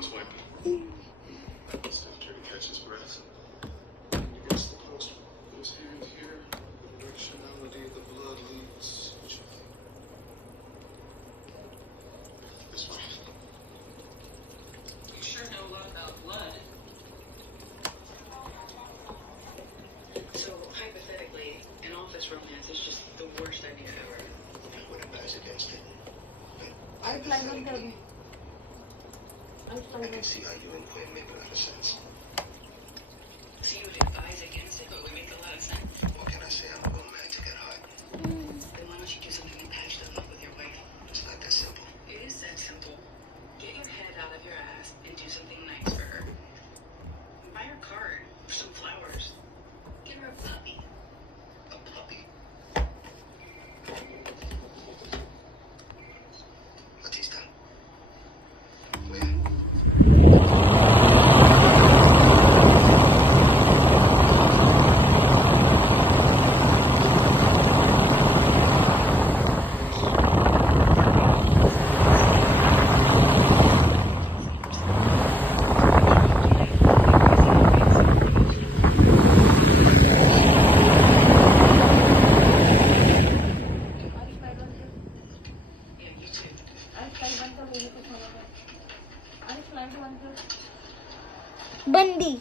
nose wipe. After he catches breath. He gets the post with his hand here. The directionality of the blood leads. This way. You sure know a lot about blood. So, hypothetically, an office romance is just the worst idea ever. I would advise against it. I can see how you and Quinn make a lot of sense. So you would advise against it, but would make a lot of sense. What can I say? I'm romantic at heart. Then why don't you do something and patch them up with your wife? It's not that simple. It is that simple. Get your head out of your ass and do something nice for her. Buy her a card or some flowers. Get her a puppy. A puppy? Batista. Where? Yeah, you too. बंदी